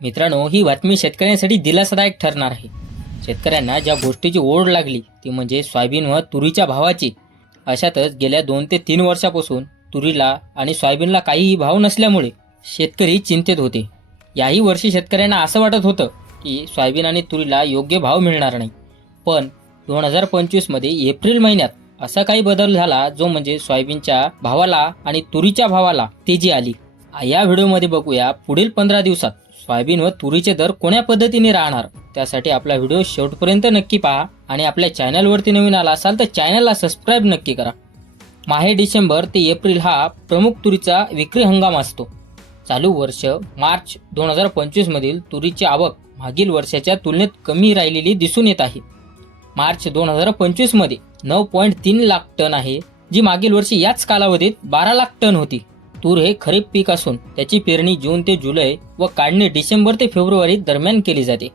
मित्रांनो ही बातमी शेतकऱ्यांसाठी दिलासादायक ठरणार आहे. शेतकऱ्यांना ज्या गोष्टीची ओढ लागली ती म्हणजे सोयाबीन व तुरीच्या भावाची. अशातच गेल्या दोन ते तीन वर्षापासून तुरीला आणि सोयाबीनला काहीही भाव नसल्यामुळे शेतकरी चिंतेत होते. याही वर्षी शेतकऱ्यांना असं वाटत होतं की सोयाबीन आणि तुरीला योग्य भाव मिळणार नाही. पण दोन हजार पंचवीसमध्ये एप्रिल महिन्यात असा काही बदल झाला जो म्हणजे सोयाबीनच्या भावाला आणि तुरीच्या भावाला तेजी आली. या व्हिडिओमध्ये बघूया पुढील पंधरा दिवसात. सोयाबीन व तुरीचे दर कोण्या पद्धतीने राहणार? त्यासाठी आपला व्हिडिओ शेवटपर्यंत नक्की पहा आणि आपल्या चॅनलवरती नवीन आला असाल तर चॅनलला सबस्क्राईब नक्की करा. माहे डिसेंबर ते एप्रिल हा प्रमुख तुरीचा विक्री हंगाम असतो. चालू वर्ष मार्च दोन हजार पंचवीसमधील तुरीची आवक मागील वर्षाच्या तुलनेत कमी राहिलेली दिसून येत आहे. मार्च दोन हजार पंचवीसमध्ये नऊ पॉईंट तीन लाख टन आहे जी मागील वर्षी याच कालावधीत बारा लाख टन होती. तूर हे खरीप पीक असून त्याची पेरणी जून ते जुलै व काढणी डिसेंबर ते फेब्रुवारी दरम्यान केली जाते.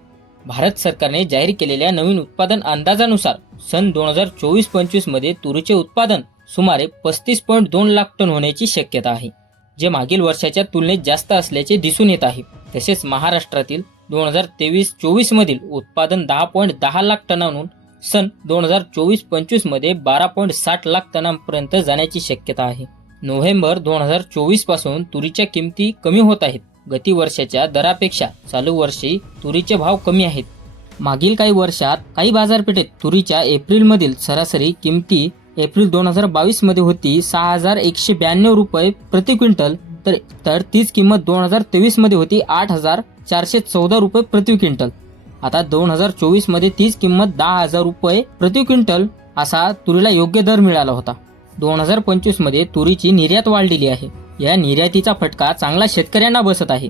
भारत सरकारने जाहीर केलेल्या नवीन उत्पादन अंदाजानुसार सन दोन हजार चोवीस पंचवीसमध्ये तुरीचे उत्पादन सुमारे पस्तीस पॉईंट दोन लाख टन होण्याची शक्यता आहे जे मागील वर्षाच्या तुलनेत जास्त असल्याचे दिसून येत आहे. तसेच महाराष्ट्रातील दोन हजार तेवीस चोवीस मधील उत्पादन दहा पॉईंट दहा लाख टनांहून सन दोन हजार चोवीस पंचवीसमध्ये बारा पॉईंट साठ लाख टनांपर्यंत जाण्याची शक्यता आहे. नोव्हेंबर दोन हजार चोवीसपासून तुरीच्या किमती कमी होत आहेत. गती वर्षाच्या दरापेक्षा चालू वर्षी तुरीचे भाव कमी आहेत. मागील काही वर्षात काही बाजारपेठेत तुरीच्या एप्रिलमधील सरासरी किमती एप्रिल दोन हजार बावीसमध्ये होती सहा हजार एकशे ब्याण्णव रुपये प्रति क्विंटल तर तर तीच किंमत दोन हजार तेवीसमध्ये होती आठ हजार चारशे चौदा रुपये प्रति क्विंटल. आता दोन हजार चोवीसमध्ये तीच किंमत दहा हजार रुपये प्रति क्विंटल असा तुरीला योग्य दर मिळाला होता. दोन हजार पंचवीसमध्ये तुरीची निर्यात वाढलेली आहे. या निर्यातीचा फटका चांगला शेतकऱ्यांना बसत आहे.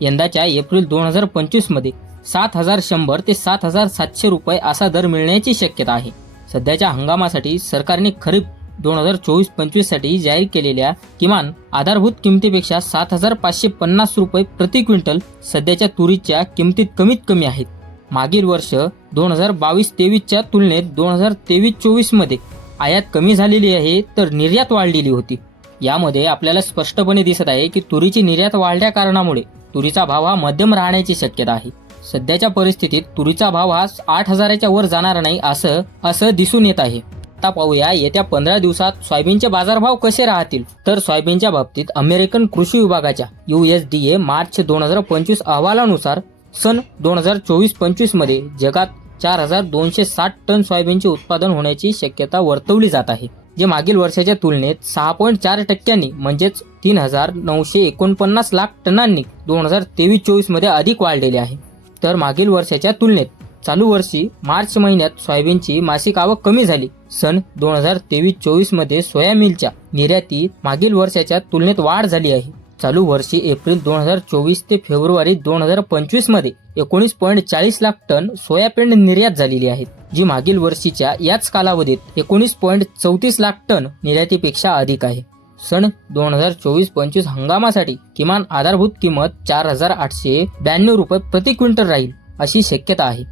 यंदाच्या एप्रिल दोन हजार पंचवीसमध्ये सात हजार शंभर ते सात हजार सातशे रुपये असा दर मिळण्याची शक्यता आहे. सध्याच्या हंगामासाठी सरकारने खरीप दोन हजार चोवीस पंचवीससाठी जाहीर केलेल्या किमान आधारभूत किमतीपेक्षा सात हजार पाचशे पन्नास रुपये प्रति क्विंटल सध्याच्या तुरीच्या किमतीत कमीत कमी आहेत. मागील वर्ष दोन हजार बावीस तेवीसच्या तुलनेत दोन हजार तेवीस चोवीसमध्ये आयात कमी झालेली आहे तर निर्यात वाढलेली होती. यामध्ये आपल्याला स्पष्टपणे दिसत आहे की तुरीची निर्यात वाढल्या कारणामुळे तुरीचा भाव हा मध्यम राहण्याची शक्यता आहे. सध्याच्या परिस्थितीत तुरीचा भाव हा आठ हजाराच्या वर जाणार नाही असं असं दिसून येत आहे. आता पाहूया येत्या पंधरा दिवसात सोयाबीनचे बाजारभाव कसे राहतील? तर सोयाबीनच्या बाबतीत अमेरिकन कृषी विभागाच्या U S D A March दोन हजार पंचवीस अहवालानुसार सन दोन हजार चोवीस पंचवीसमध्ये जगात चार हजार दोनशे साठ टन सोयाबीनचे उत्पादन होण्याची शक्यता वर्तवली जात आहे जे मागील वर्षाच्या तुलनेत सहा पॉईंट चार टक्क्यांनी म्हणजेच तीन हजार नऊशे एकोणपन्नास लाख टनांनी दोन हजार तेवीस चोवीसमध्ये अधिक वाढलेले आहे. तर मागील वर्षाच्या तुलनेत चालू वर्षी मार्च महिन्यात सोयाबीनची मासिक आवक कमी झाली. सन दोन हजार तेवीस चोवीसमध्ये सोया मिलच्या निर्यातीत मागील वर्षाच्या तुलनेत वाढ झाली आहे. चालू वर्षी एप्रिल दोन हजार चोवीस ते फेब्रुवारी दोन हजार पंचवीसमध्ये एकोणीस पॉईंट चाळीस लाख टन सोयाबीन निर्यात झालेली आहे जी मागील वर्षीच्या याच कालावधीत एकोणीस पॉईंट चौतीस लाख टन निर्यातीपेक्षा अधिक आहे. सन दोन हजार चोवीस पंचवीस हंगामासाठी किमान आधारभूत किंमत चार हजार आठशे ब्याण्णव रुपये प्रति क्विंटल राहील अशी शक्यता आहे.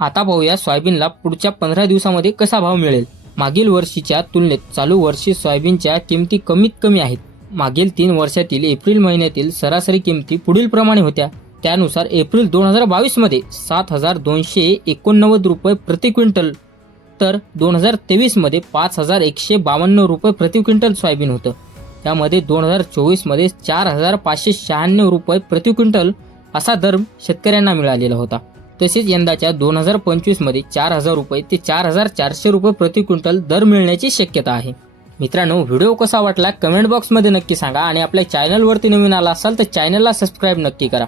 आता पाहूया सोयाबीनला पुढच्या पंधरा दिवसामध्ये कसा भाव मिळेल. मागील वर्षीच्या तुलनेत चालू वर्षी सोयाबीनच्या किमती कमीत कमी आहेत. मागील तीन वर्षातील एप्रिल महिन्यातील सरासरी किमती पुढील प्रमाणे होत्या. त्यानुसार एप्रिल दोन हजार बावीसमध्ये सात हजार दोनशे एकोणनव्वद रुपये प्रति क्विंटल तर दोन हजार तेवीसमध्ये पाच हजार एकशे बावन्न रुपये प्रति क्विंटल सोयाबीन होतं. त्यामध्ये दोन हजार चोवीसमध्ये चार हजार पाचशे शहाण्णव रुपये प्रति क्विंटल असा दर शेतकऱ्यांना मिळालेला होता. तसेच यंदाच्या दोन हजार पंचवीसमध्ये चार हजार रुपये ते चार हजार चारशे रुपये प्रति क्विंटल दर मिळण्याची शक्यता आहे. मित्रांनो व्हिडिओ कसा वाटला कमेंट बॉक्समध्ये नक्की सांगा आणि आपल्या चॅनलवरती नवीन आला असाल तर चॅनलला सबस्क्राईब नक्की करा.